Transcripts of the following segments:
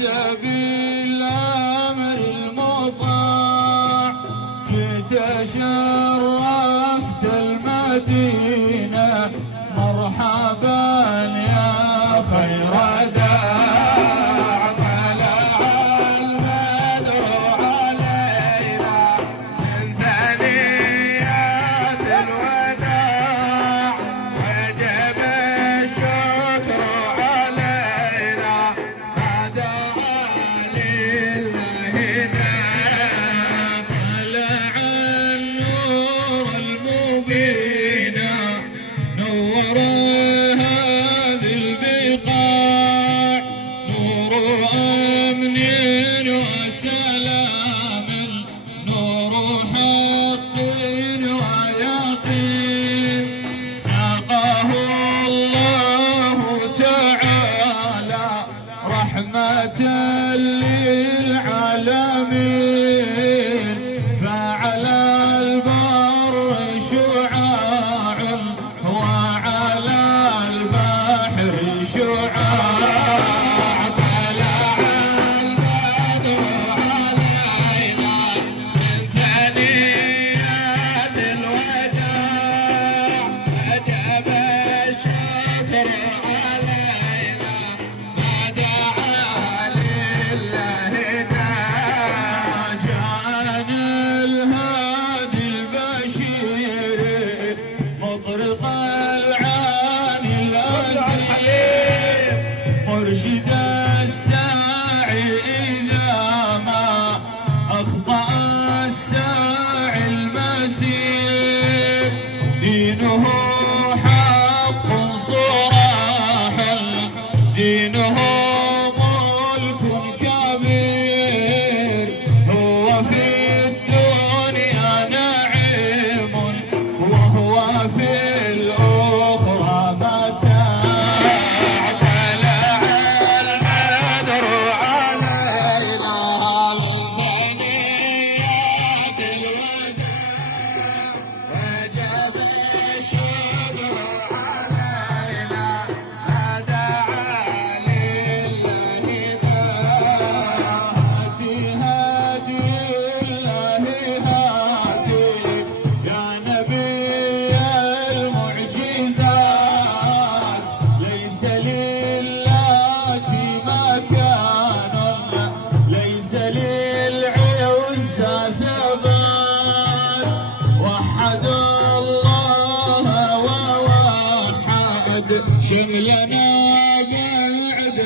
عجب الأمر المطاع جئت شرفت المدينة مرحبا يا خير داع طلع البدر علينا من ثنيات الوداع وجب الشكر علينا ما دعا لله داع طلع النور المبين نور هذه البقاع نور أمن وسلام نور حق ويقين ساقه الله تعالى رحمة للعالمين فعلى البر شعاع وعلى البحر شعاع طلع البدر علينا من ثنيات الوداع وجب الشكر علينا ما دعا لله داع جاءنا الهادي البشير مطرق العاني الأزير مرشد الساعي إذا ما أخطأ الساعي المسير دينه حق صراح دينه ملك كبير هو في الدنيا نعيم وهو في الأخرى متاع طلع البدر علينا من ثنيات الوداع وجب الشكر علينا ما دعا لله داع هاتي هادي الله هاتي يا نبي المعجزات ليس للات مكان ليس للعزى ثبات وحد الله ووحد شملنا بعد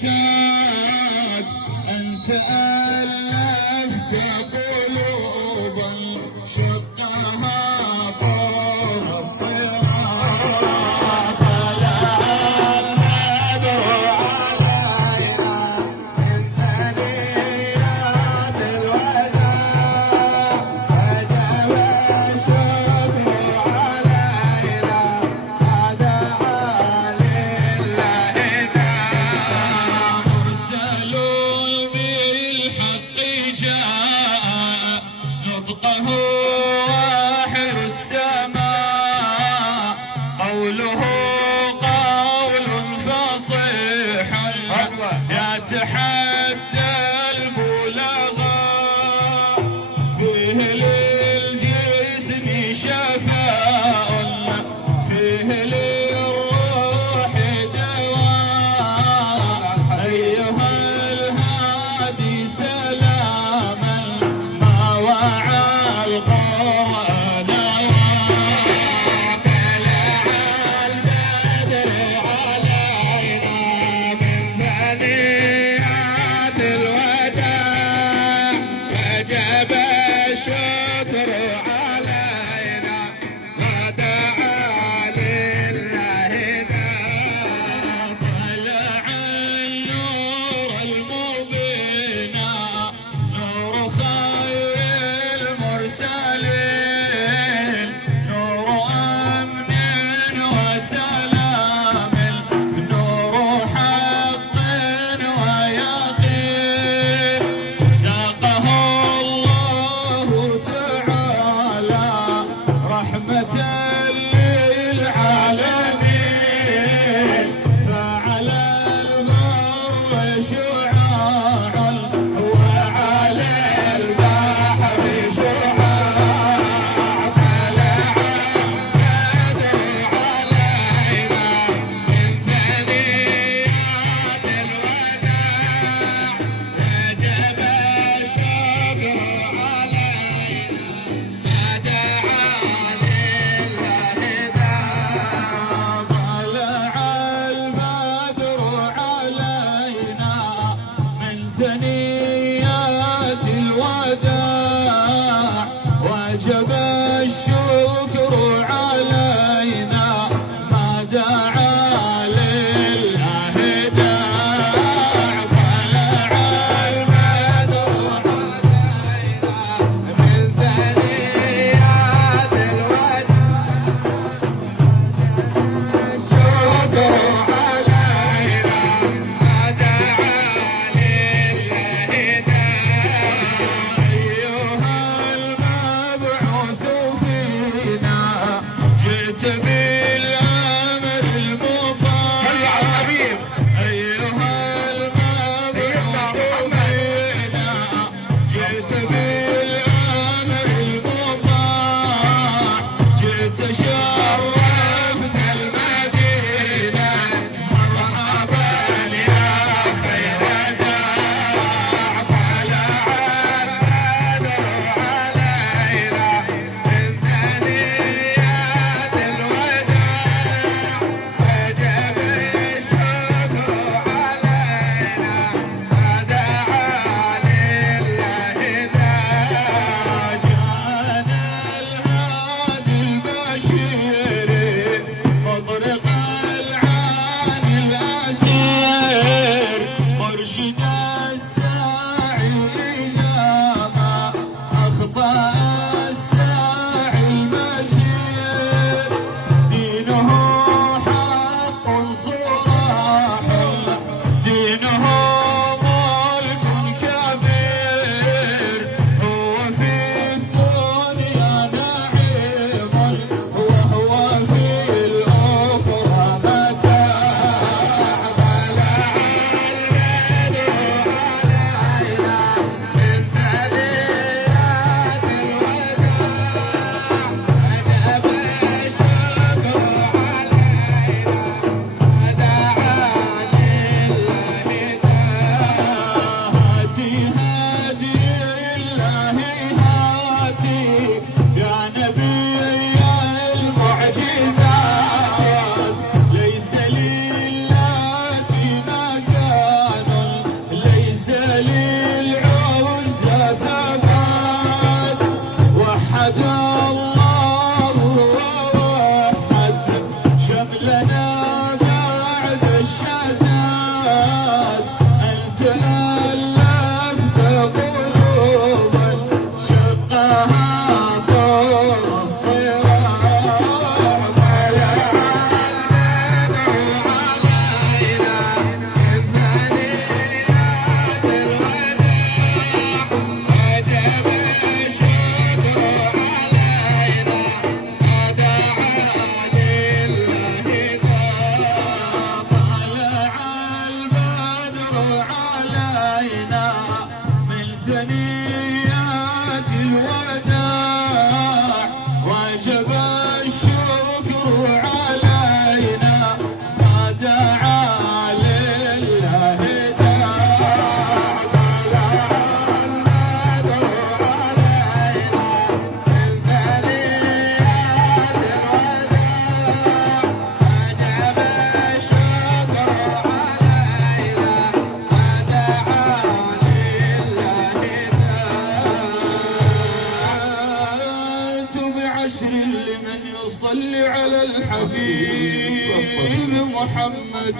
الشتات أنت ألفت قلوبا شقها طول الصراط طلع البدر علينا من ثنيات الوداع وجب الشكر علينا ما دعا لله داع مرسل بالحق جاء نطقه واحر السماء قوله قول فصيح يتحدى البلغاء فيه للجسم شفاء فيه للروح دواء أيها الهادي سلاما ما وعى القرآن طلع البدر علينا من ثنيات الوداع وجب الشكر علينا ما دعا لله داع طلع النور المبين نور خير المرسلين نور أمن وسلام نور حق ويقين ساقه الله تعالى رحمة للعالمين فعلى البر شعاع بالأمر المطاع صل على الحبيب أيها المبعوث فينا جئت بالأمر المطاع جئت شرفت المدينة مرحبا يا خير داع طلع البدر علينا من ثنيات الوداع وجب الشكر علينا فدعا لله ذا جاءنا الهادي البشير مطرق العاني الأسير مرشد الساعي إلى ما أخطأ الساعي المسير دينه حق صراح دينه ملك كبير هو في الدنيا نعيم وهو في الأخرى متاع طلع البدر علينا من ثنيات الوداع وجب الشكر علينا فدعا لله هاتي هادي الله هاتي يا نبي المعجزات ليس للاتي مكان ليس للعزى ثبات وحد الله ووحد شملنا بعد الشتات أنت ألفت قلوبا شقها طور الصراع طلع البدر علينا من ثنيات الوداع وجب الشكر علينا فدعا لله طلع البدر علينا من ثنيات الوداع وجب الشكر علينا ما دعا لله داع طلع البدر علينا من ثنيات الوداع وجب الشكر علينا ما دعا لله داع بعشر لمن يصلي على الحبيب محمد